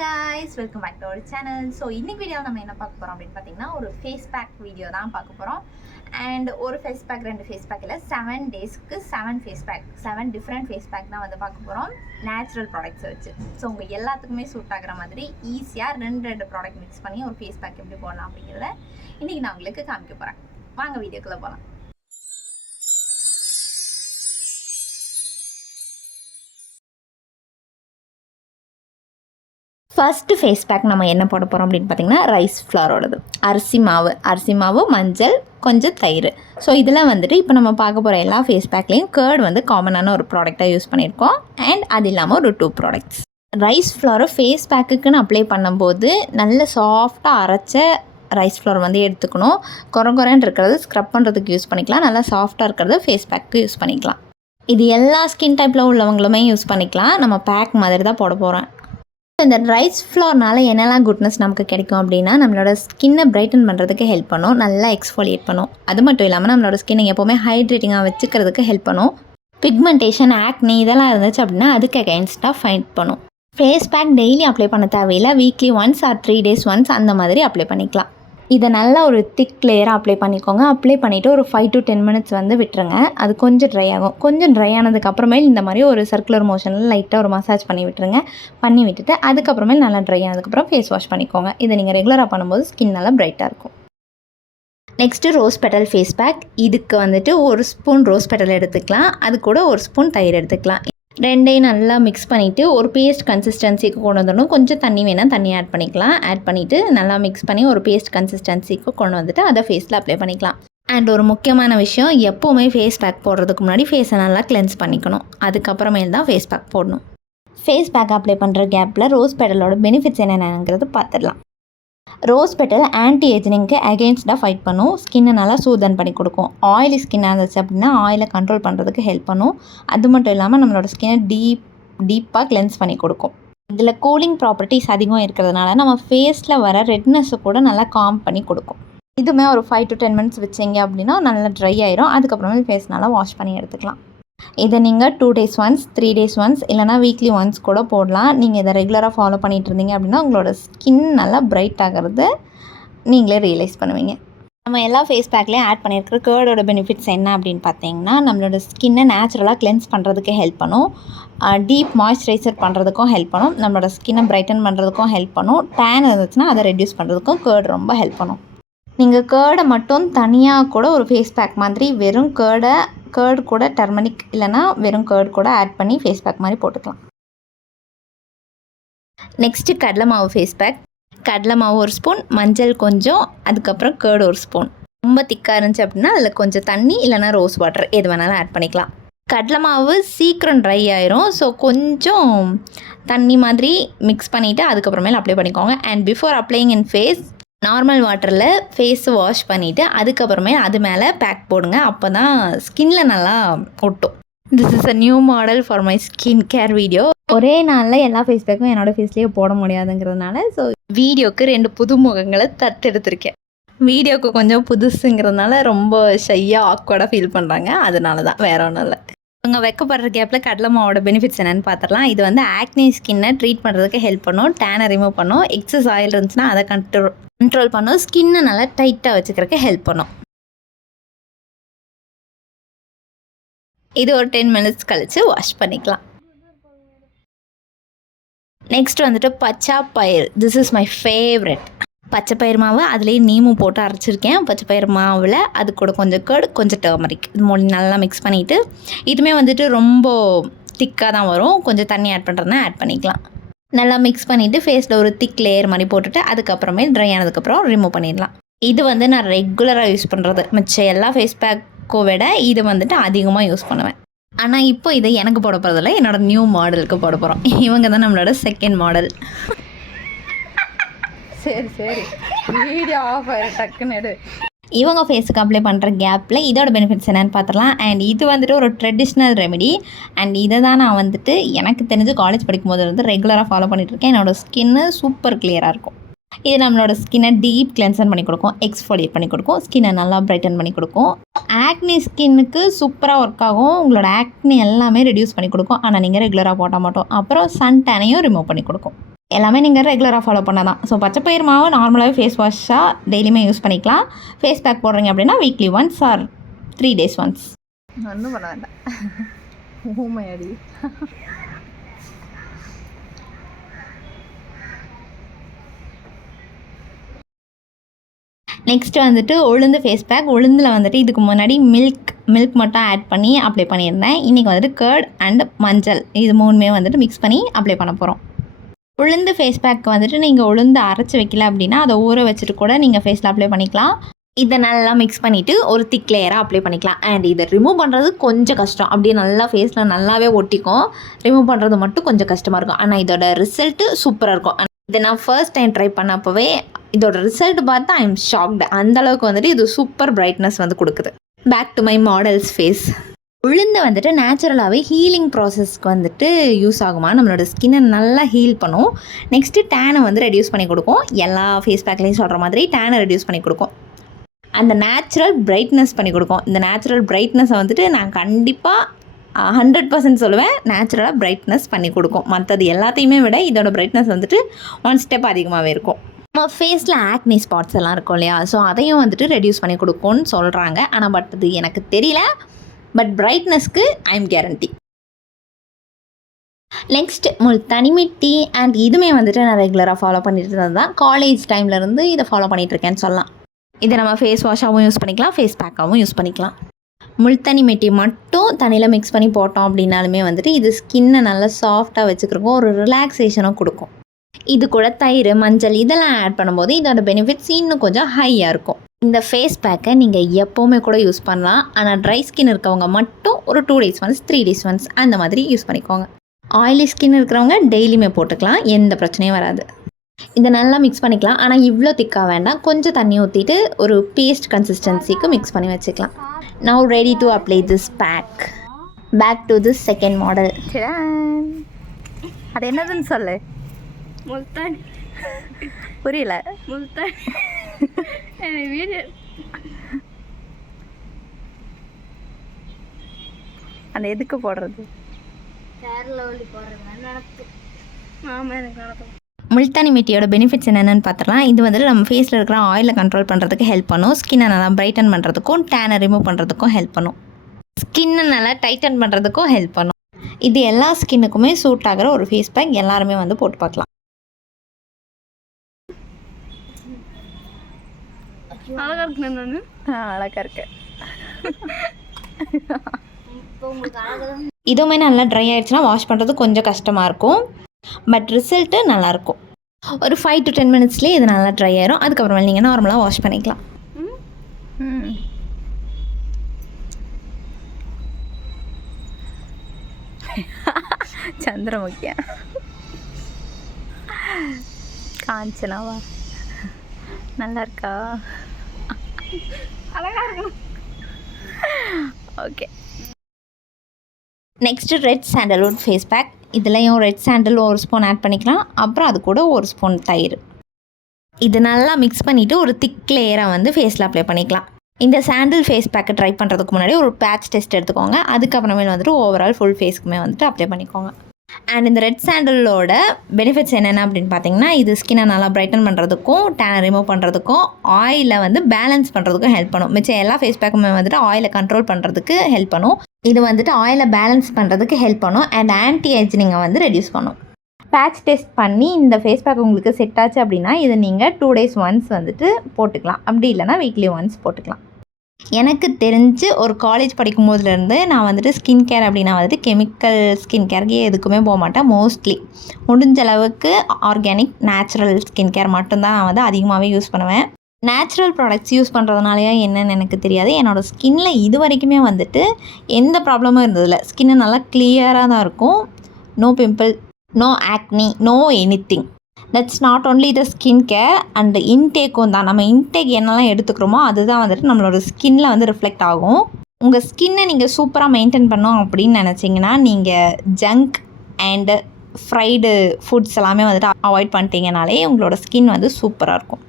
guys, welcome back to our channel. So இன்னைக்கு வீடியோல நம்ம என்ன பார்க்க போறோம் அப்படினு பாத்தீங்கன்னா ஒரு ஃபேஸ் பேக் வீடியோ தான் பார்க்க போறோம். And ஒரு ஃபேஸ் பேக் ரெண்டு ஃபேஸ் பேக் இல்ல 7 டேஸ்க்கு 7 face pack 7 different face pack தான் வந்து பார்க்க போறோம் நேச்சுரல் ப்ராடக்ட்ஸ் வச்சு. ஸோ உங்க எல்லாத்துக்குமே சூட் ஆகுற மாதிரி ஈஸியா ரெண்டு ப்ராடக்ட் மிக்ஸ் பண்ணி ஒரு ஃபேஸ் பேக் எப்படி போடலாம் அப்படிங்கறத இன்னைக்கு நான் உங்களுக்கு காமிக்க போறேன். வாங்க வீடியோக்குள்ள போலாம். ஃபர்ஸ்ட் ஃபேஸ் பேக் நம்ம என்ன போட போகிறோம் அப்படின்னு பார்த்தீங்கன்னா ரைஸ் ஃப்ளாரோடது அரிசி மாவு மஞ்சள் கொஞ்சம் தயிர். ஸோ இதில் வந்துட்டு இப்போ நம்ம பார்க்க போகிற எல்லா ஃபேஸ் பேக்லேயும் கேர்டு வந்து காமனான ஒரு ப்ராடக்டாக யூஸ் பண்ணியிருக்கோம். அண்ட் அது இல்லாமல் ஒரு 2 ப்ராடக்ட்ஸ். ரைஸ் ஃப்ளாரை ஃபேஸ் பேக்குக்குன்னு அப்ளை பண்ணும்போது நல்ல சாஃப்டாக அரைச்ச ரைஸ் ஃப்ளார் வந்து எடுத்துக்கணும். குறைன்னு இருக்கிறது ஸ்க்ரப் பண்ணுறதுக்கு யூஸ் பண்ணிக்கலாம். நல்லா சாஃப்டாக இருக்கிறது ஃபேஸ் பேக்கு யூஸ் பண்ணிக்கலாம். இது எல்லா ஸ்கின் டைப்பில் உள்ளவங்களுமே யூஸ் பண்ணிக்கலாம். நம்ம பேக் மாதிரி தான் போட போகிறோம். இந்த ரைஸ் ஃப்ளார்னால் என்னெல்லாம் குட்னஸ் நமக்கு கிடைக்கும் அப்படின்னா நம்மளோட ஸ்கின்னை பிரைட்டன் பண்ணுறதுக்கு ஹெல்ப் பண்ணும், நல்லா எக்ஸ்ஃபோலியேட் பண்ணும். அது மட்டும் இல்லாமல் நம்மளோட ஸ்கின்னை எப்போவுமே ஹைட்ரேட்டிங்காக வச்சுக்கிறதுக்கு ஹெல்ப் பண்ணும். பிக்மெண்டேஷன் ஆக்னி இதெல்லாம் இருந்துச்சு அப்படின்னா அதுக்கு அகைன்ஸ்டாக ஃபைட் பண்ணும். ஃபேஸ் பேக் டெய்லி அப்ளை பண்ண தேவையில்லை, weekly once or 3 days once அந்த மாதிரி அப்ளை பண்ணிக்கலாம். இதை நல்லா ஒரு திக் லேயராக அப்ளை பண்ணிக்கோங்க. அப்ளை பண்ணிவிட்டு ஒரு 5 to 10 minutes வந்து விட்டுருங்க. அது கொஞ்சம் ட்ரை ஆகும். கொஞ்சம் ட்ரை ஆனதுக்கப்புறமேல் இந்த மாதிரி ஒரு சர்க்குலர் மோஷனில் லைட்டாக ஒரு மசாஜ் பண்ணி விட்டுருங்க. பண்ணி விட்டுட்டு அதுக்கப்புறமேல் நல்லா ட்ரை ஆனதுக்கப்புறம் ஃபேஸ் வாஷ் பண்ணிக்கோங்க. இதை நீங்கள் ரெகுலராக பண்ணும்போது ஸ்கின் நல்லா பிரைட்டாக இருக்கும். Next rose petal face pack. இதுக்கு வந்துட்டு 1 ஸ்பூன் ரோஸ் பெட்டல் எடுத்துக்கலாம். அது கூட 1 ஸ்பூன் தயிர் எடுத்துக்கலாம். ரெண்டையும் நல்லா மிக்ஸ் பண்ணிவிட்டு ஒரு பேஸ்ட் கன்சிஸ்டன்சிக்கு கொண்டு வந்துடணும். கொஞ்சம் தண்ணி வேணால் தண்ணி ஆட் பண்ணிக்கலாம். ஆட் பண்ணிவிட்டு நல்லா மிக்ஸ் பண்ணி ஒரு பேஸ்ட் கன்சிஸ்டன்சிக்கு கொண்டு வந்துட்டு அதை ஃபேஸில் அப்ளை பண்ணிக்கலாம். அண்ட் ஒரு முக்கியமான விஷயம், எப்போவுமே ஃபேஸ் பேக் போடுறதுக்கு முன்னாடி ஃபேஸை நல்லா கிளென்ஸ் பண்ணிக்கணும். அதுக்கப்புறமேல் தான் ஃபேஸ் பேக் போடணும். ஃபேஸ் பேக் அப்ளை பண்ணுற கேப்பில் ரோஸ் பெட்டலோட பெனிஃபிட்ஸ் என்னென்னங்கிறது பார்த்துடலாம். ரோஸ் பெட்டல் ஆன்டி ஏஜிங்க்கு அகெயின்ஸ்டாக ஃபைட் பண்ணும். ஸ்கின்னை நல்லா சூதன் பண்ணி கொடுக்கும். ஆயிலி ஸ்கின்னாக இருந்துச்சு அப்படின்னா ஆயிலை கண்ட்ரோல் பண்ணுறதுக்கு ஹெல்ப் பண்ணும். அது மட்டும் இல்லாமல் நம்மளோட ஸ்கின்னை டீப்பாக கிளென்ஸ் பண்ணி கொடுக்கும். இதில் கூலிங் ப்ராப்பர்ட்டிஸ் அதிகம் இருக்கிறதுனால நம்ம ஃபேஸில் வர ரெட்னஸை கூட நல்லா காம் பண்ணி கொடுக்கும். இதுவுமே ஒரு 5 to 10 minutes வச்சிங்க அப்படின்னா நல்லா ட்ரை ஆயிரும். அதுக்கப்புறமே ஃபேஸ் நல்லா வாஷ் பண்ணி எடுத்துக்கலாம். இதை நீங்கள் 2 days ஒன்ஸ் 3 days ஒன்ஸ் இல்லைனா வீக்லி ஒன்ஸ் கூட போடலாம். நீங்கள் இதை ரெகுலராக ஃபாலோ பண்ணிகிட்டு இருந்தீங்க அப்படின்னா உங்களோட ஸ்கின் நல்லா பிரைட் ஆகிறது நீங்களே ரியலைஸ் பண்ணுவீங்க. நம்ம எல்லா ஃபேஸ் பேக்லேயும் ஆட் பண்ணியிருக்கிற கேர்டோட பெனிஃபிட்ஸ் என்ன அப்படின்னு பார்த்தீங்கன்னா நம்மளோட ஸ்கின்னை நேச்சுரலாக கிளென்ஸ் பண்ணுறதுக்கு ஹெல்ப் பண்ணும், டீப் மாய்ஸ்சரைசர் பண்ணுறதுக்கும் ஹெல்ப் பண்ணும், நம்மளோட ஸ்கின்னை பிரைட்டன் பண்ணுறதுக்கும் ஹெல்ப் பண்ணும், டேன் இருந்துச்சுன்னா அதை ரெடியூஸ் பண்ணுறதுக்கும் கேர்டு ரொம்ப ஹெல்ப் பண்ணும். நீங்கள் கேர்டை மட்டும் தனியாக கூட ஒரு ஃபேஸ் பேக் மாதிரி வெறும் கேர்டு கூட டர்மரிக் இல்லைனா வெறும் கேர்டு கூட ஆட் பண்ணி ஃபேஸ் பேக் மாதிரி போட்டுக்கலாம். நெக்ஸ்ட்டு கடலை மாவு ஃபேஸ் பேக். கடலை மாவு 1 ஸ்பூன், மஞ்சள் கொஞ்சம், அதுக்கப்புறம் கேர்டு 1 ஸ்பூன். ரொம்ப திக்காக இருந்துச்சு அப்படின்னா அதில் கொஞ்சம் தண்ணி இல்லைனா ரோஸ் வாட்டர் எது வேணாலும் ஆட் பண்ணிக்கலாம். கடலை மாவு சீக்கிரம் ட்ரை ஆயிரும். ஸோ கொஞ்சம் தண்ணி மாதிரி மிக்ஸ் பண்ணிவிட்டு அதுக்கப்புறமேல அப்ளை பண்ணிக்கோங்க. And before applying in face normal வாட்டரில் ஃபேஸை வாஷ் பண்ணிவிட்டு அதுக்கப்புறமே அது மேலே பேக் போடுங்க. அப்போ தான் ஸ்கின்ல நல்லா ஒட்டும். This is a new model for my skin care video. ஒரே நாளில் எல்லா ஃபேஸ் பேக்கும் என்னோடய ஃபேஸ்லேயே போட முடியாதுங்கிறதுனால ஸோ வீடியோக்கு 2 புது முகங்களை தத்தெடுத்திருக்கேன். வீடியோக்கு கொஞ்சம் புதுசுங்கிறதுனால ரொம்ப ஷையாக ஆக்வர்டாக ஃபீல் பண்ணுறாங்க. அதனால தான், வேற ஒன்றும் இல்லை. இவங்க வைக்கப்படுற கேப்பில் கடலை மாவோட பெனிஃபிட்ஸ் என்னென்னு பார்த்துடலாம். இது வந்து ஆக்னி ஸ்கின்னை ட்ரீட் பண்ணுறதுக்கு ஹெல்ப் பண்ணும், டேனை ரிமூவ் பண்ணும், எக்ஸஸ் ஆயில் இருந்துச்சுன்னா அதை கண்ட்ரோல் பண்ணும், ஸ்கின்னை நல்லா டைட்டாக வச்சுக்கிறதுக்கு ஹெல்ப் பண்ணும். இது ஒரு 10 minutes கழித்து வாஷ் பண்ணிக்கலாம். நெக்ஸ்ட் வந்துட்டு பச்சை பயிர். This is my favourite. பச்சை பயிர் மாவு அதுலேயே நீமும் போட்டு அரைச்சிருக்கேன். பச்சை பயிர் மாவில் அது கூட கொஞ்சம் கேர்டு கொஞ்சம் டர்மரிக் இது 3 நல்லா மிக்ஸ் பண்ணிவிட்டு இதுவுமே வந்துட்டு ரொம்ப திக்காக தான் வரும். கொஞ்சம் தண்ணி ஆட் பண்ணுறதுனா ஆட் பண்ணிக்கலாம். நல்லா மிக்ஸ் பண்ணிவிட்டு ஃபேஸில் ஒரு திக் லேயர் மாதிரி போட்டுட்டு அதுக்கப்புறமே ட்ரை ஆனதுக்கப்புறம் ரிமூவ் பண்ணிடலாம். இது வந்து நான் ரெகுலராக யூஸ் பண்ணுறது. மிச்சம் எல்லா ஃபேஸ் பேக்கோ விட இது வந்துட்டு அதிகமாக யூஸ் பண்ணுவேன். ஆனால் இப்போ இதை எனக்கு போட போகிறதில்ல, என்னோடய நியூ மாடலுக்கு போட போகிறோம். இவங்க தான் நம்மளோட 2nd மாடல். சரி வீடியோ ஆஃப் ஆகிடும் டக்குன்னு எடு. இவங்க ஃபேஸுக்கு அப்ளை பண்ணுற கேப்பில் இதோட பெனிஃபிட்ஸ் என்னென்னு பார்த்துடலாம். அண்ட் இது வந்துட்டு ஒரு ட்ரெடிஷ்னல் ரெமெடி. அண்ட் இதை தான் நான் வந்துட்டு எனக்கு தெரிஞ்சு காலேஜ் படிக்கும்போது வந்து ரெகுலராக ஃபாலோ பண்ணிகிட்ருக்கேன். என்னோடய ஸ்கின்னு சூப்பர் கிளியராக இருக்கும். இது நம்மளோட ஸ்கின்னை டீப் கிளென்சன் பண்ணி கொடுக்கும், எக்ஸ்ஃபோலியேட் பண்ணி கொடுக்கும், ஸ்கின்னை நல்லா பிரைட்டன் பண்ணி கொடுக்கும். ஆக்னி ஸ்கின்னுக்கு சூப்பராக ஒர்க் ஆகும். உங்களோட ஆக்னி எல்லாமே ரெடியூஸ் பண்ணி கொடுக்கும். ஆனால் நீங்கள் ரெகுலராக போட்ட மாட்டோம். அப்புறம் சன் டேனையும் ரிமூவ் பண்ணி கொடுக்கும். எல்லாமே நீங்கள் ரெகுலராக ஃபாலோ பண்ண தான். ஸோ பச்சைப்பயிறு மாவு நார்மலாகவே ஃபேஸ் வாஷாக டெய்லியுமே யூஸ் பண்ணிக்கலாம். ஃபேஸ் பேக் போடுறீங்க அப்படின்னா weekly once or 3 days once. ஒன்றும் பண்ண வேண்டாம். ஊமையடி. நெக்ஸ்ட்டு வந்துட்டு உளுந்து ஃபேஸ் பேக். உளுந்தில் வந்துட்டு இதுக்கு முன்னாடி மில்க் மட்டும் ஆட் பண்ணி அப்ளை பண்ணியிருந்தேன். இன்றைக்கி வந்துட்டு கர்ட் அண்ட் மஞ்சள் இது 3மே வந்துட்டு மிக்ஸ் பண்ணி அப்ளை பண்ண போகிறோம். உளுந்து ஃபேஸ் பேக் வந்துட்டு நீங்கள் உளுந்து அரைச்சி வைக்கல அப்படின்னா அதை ஊற வச்சுட்டு கூட நீங்கள் ஃபேஸில் அப்ளை பண்ணிக்கலாம். இதை நல்லா மிக்ஸ் பண்ணிவிட்டு ஒரு திக் லேயராக அப்ளை பண்ணிக்கலாம். அண்ட் இதை ரிமூவ் பண்ணுறது கொஞ்சம் கஷ்டம். அப்படியே நல்லா ஃபேஸில் நல்லாவே ஒட்டிக்கும். ரிமூவ் பண்ணுறது மட்டும் கொஞ்சம் கஷ்டமாக இருக்கும். ஆனால் இதோட ரிசல்ட்டு சூப்பராக இருக்கும். இதை நான் ஃபர்ஸ்ட் டைம் ட்ரை பண்ணப்போவே இதோட ரிசல்ட் பார்த்தா ஐ எம் ஷாக்டு. அந்தளவுக்கு வந்துட்டு இது சூப்பர் பிரைட்னஸ் வந்து கொடுக்குது. Back to my models face. உளுந்து வந்துட்டு நேச்சுரலாகவே ஹீலிங் ப்ராசஸ்க்கு வந்துட்டு யூஸ் ஆகுமா, நம்மளோட ஸ்கின்னை நல்லா ஹீல் பண்ணும். நெக்ஸ்ட்டு டேனை வந்து ரெடியூஸ் பண்ணி கொடுக்கும். எல்லா ஃபேஸ் பேக்லேயும் சொல்கிற மாதிரி டேனை ரெடியூஸ் பண்ணி கொடுக்கும். அந்த நேச்சுரல் பிரைட்னஸ் பண்ணி கொடுக்கும். இந்த நேச்சுரல் பிரைட்னஸை வந்துட்டு நான் கண்டிப்பாக 100% சொல்லுவேன். நேச்சுரலாக பிரைட்னஸ் பண்ணி கொடுக்கும். மற்றது எல்லாத்தையுமே விட இதோட பிரைட்னஸ் வந்துட்டு 1 step அதிகமாகவே இருக்கும். நம்ம ஃபேஸில் ஆக்னி ஸ்பாட்ஸ் எல்லாம் இருக்கும் இல்லையா, ஸோ அதையும் வந்துட்டு ரெடியூஸ் பண்ணி கொடுக்கும்னு சொல்கிறாங்க. ஆனால் பட் அது எனக்கு தெரியல. பட் பிரைட்னஸ்க்கு I am guarantee. Next Multani mitti. And இதுவுமே வந்துட்டு நான் ரெகுலராக ஃபாலோ பண்ணிட்டு இருந்தது தான். காலேஜ் டைம்லேருந்து இதை ஃபாலோ பண்ணிகிட்ருக்கேன்னு சொல்லலாம். இதை நம்ம ஃபேஸ் வாஷாகவும் யூஸ் பண்ணிக்கலாம், ஃபேஸ் பேக்காகவும் யூஸ் பண்ணிக்கலாம். முல்தானி மிட்டி மட்டும் தண்ணியில் மிக்ஸ் பண்ணி போட்டோம் அப்படின்னாலுமே வந்துட்டு இது ஸ்கின்னை நல்லா சாஃப்டாக வச்சுக்கிறக்கும் ஒரு ரிலாக்ஸேஷனும் கொடுக்கும். இது கூட தயிர், மஞ்சள் இதெல்லாம் ஆட் பண்ணும்போது இதோட பெனிஃபிட்ஸ் இன்னும் கொஞ்சம் ஹையாக இருக்கும். இந்த ஃபேஸ் பேக்கை நீங்கள் எப்போவுமே கூட யூஸ் பண்ணலாம். ஆனால் ட்ரை ஸ்கின் இருக்கவங்க மட்டும் ஒரு 2 days ஒன்ஸ் 3 days ஒன்ஸ் அந்த மாதிரி யூஸ் பண்ணிக்கோங்க. ஆயிலி ஸ்கின் இருக்கிறவங்க டெய்லியுமே போட்டுக்கலாம், எந்த பிரச்சனையும் வராது. இதை நல்லா மிக்ஸ் பண்ணிக்கலாம். ஆனால் இவ்வளோ திக்காக வேண்டாம். கொஞ்சம் தண்ணி ஊற்றிட்டு ஒரு பேஸ்ட் கன்சிஸ்டன்சிக்கு மிக்ஸ் பண்ணி வச்சுக்கலாம். Now ready to apply this pack. Back to this second model. அது என்னதுன்னு சொல்லு. முல்தானி. புரியல. முல்தானி வீடியோ அந்த எதுக்கு போடுறது? கேரளாவில் போடுறது நடக்கும். ஆமாம், எனக்கு நடக்கும். முல்தானி மிட்டியோட பெனிஃபிட்ஸ் என்னென்னு பார்த்துக்கலாம். இது வந்துட்டு நம்ம ஃபேஸில் இருக்கிற ஆயிலை கண்ட்ரோல் பண்ணுறதுக்கு ஹெல்ப் பண்ணும். ஸ்கின்னை நல்லா பிரைட்டன் பண்ணுறதுக்கும் டேனை ரிமூவ் பண்ணுறதுக்கும் ஹெல்ப் பண்ணும். ஸ்கின்னை நல்லா டைட்டன் பண்ணுறதுக்கும் ஹெல்ப் பண்ணும். இது எல்லா ஸ்கின்னுக்குமே சூட் ஆகிற ஒரு ஃபேஸ் பேக். எல்லாருமே வந்து போட்டு பார்க்கலாம். அழகாக இருக்கு. நான் அழகாக இருக்கு. இதுவுமே நல்லா ட்ரை ஆகிடுச்சுன்னா வாஷ் பண்ணுறது கொஞ்சம் கஷ்டமாக இருக்கும். பட் ரிசல்ட்டு நல்லாயிருக்கும். ஒரு 5 to 10 minutesலேயே இது நல்லா ட்ரை ஆயிரும். அதுக்கப்புறமா நீங்கள் நார்மலாக வாஷ் பண்ணிக்கலாம். சந்திரமுக்கியா காஞ்சனாவா நல்லா இருக்கா? அழகாக இருக்கும். Okay. Next red sandalwood face pack. இதுலேயும் ரெட் சாண்டல் 1 ஸ்பூன் ஆட் பண்ணிக்கலாம். அப்புறம் அது கூட 1 ஸ்பூன் தயிர். இது நல்லா மிக்ஸ் பண்ணிவிட்டு ஒரு திக் லேயராக வந்து ஃபேஸில் அப்ளை பண்ணிக்கலாம். இந்த சாண்டில் ஃபேஸ் பேக்கை ட்ரை பண்ணுறதுக்கு முன்னாடி ஒரு பேட்ச் டெஸ்ட் எடுத்துக்கோங்க. அதுக்கப்புறமேல் வந்துட்டு ஓவரால் ஃபுல் ஃபேஸ்க்குமே வந்துட்டு அப்ளை பண்ணிக்கோங்க. அண்ட் இந்த ரெட் சாண்டலோட பெனிஃபிட்ஸ் என்னென்ன அப்படின்னு பார்த்தீங்கன்னா, இது ஸ்கின்னை நல்லா பிரைட்டன் பண்ணுறதுக்கும் டேனை ரிமூவ் பண்ணுறதுக்கும் ஆயிலை வந்து பேலன்ஸ் பண்ணுறதுக்கும் ஹெல்ப் பண்ணும். மிச்சம் எல்லா ஃபேஸ் பேக்குமே வந்துட்டு ஆயிலை கண்ட்ரோல் பண்ணுறதுக்கு ஹெல்ப் பண்ணும். இது வந்துட்டு ஆயிலை பேலன்ஸ் பண்ணுறதுக்கு ஹெல்ப் பண்ணும். அண்ட் ஆன்டி ஏஜினிங்கை வந்து ரெடியூஸ் பண்ணும். பேட்ச் டெஸ்ட் பண்ணி இந்த ஃபேஸ் பேக் உங்களுக்கு செட் ஆச்சு அப்படின்னா இது நீங்கள் 2 days ஒன்ஸ் வந்துட்டு போட்டுக்கலாம். அப்படி இல்லைனா வீக்லி ஒன்ஸ் போட்டுக்கலாம். எனக்கு தெரிஞ்சு ஒரு காலேஜ் படிக்கும் போதுலேருந்து நான் வந்துட்டு ஸ்கின் கேர் அப்படின்னா வந்துட்டு கெமிக்கல் ஸ்கின் கேருக்கு எதுக்குமே போக மாட்டேன். மோஸ்ட்லி முடிஞ்ச அளவுக்கு ஆர்கானிக் நேச்சுரல் ஸ்கின் கேர் மட்டும்தான் நான் வந்து அதிகமாகவே யூஸ் பண்ணுவேன். நேச்சுரல் ப்ராடக்ட்ஸ் யூஸ் பண்ணுறதுனாலையா என்னன்னு எனக்கு தெரியாது. என்னோடய ஸ்கின்னில் இது வரைக்குமே வந்துட்டு எந்த ப்ராப்ளமும் இருந்ததில்ல. ஸ்கின்னு நல்லா கிளியராக தான் இருக்கும். No pimple, no acne, no anything. That's not only the skin care and இன்டேக்கும் தான். நம்ம இன்டேக் என்னெல்லாம் எடுத்துக்கிறோமோ அதுதான் வந்துட்டு நம்மளோட ஸ்கின்னில் வந்து ரிஃப்ளெக்ட் ஆகும். உங்கள் ஸ்கின்னை நீங்கள் சூப்பராக மெயின்டைன் பண்ணோம் அப்படின்னு நினச்சிங்கன்னா நீங்கள் ஜங்க் அண்டு ஃப்ரைடு ஃபுட்ஸ் எல்லாமே வந்துட்டு அவாய்ட் பண்ணிட்டீங்கனாலே உங்களோட ஸ்கின் வந்து சூப்பராக இருக்கும்.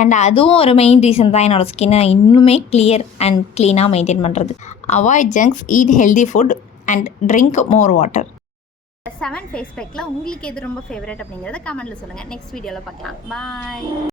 அண்ட் அதுவும் ஒரு மெயின் ரீசன் தான் என்னோடய ஸ்கின்னை இன்னுமே கிளியர் அண்ட் க்ளீனாக மெயின்டைன் பண்ணுறது. Avoid junks, eat healthy food and drink more water. 7 face பேக்கில் உங்களுக்கு எது ரொம்ப ஃபேவரட் அப்படிங்கிறத கமெண்ட்டில் சொல்லுங்கள். நெக்ஸ்ட் வீடியோவில் பார்க்கலாம். பாய்.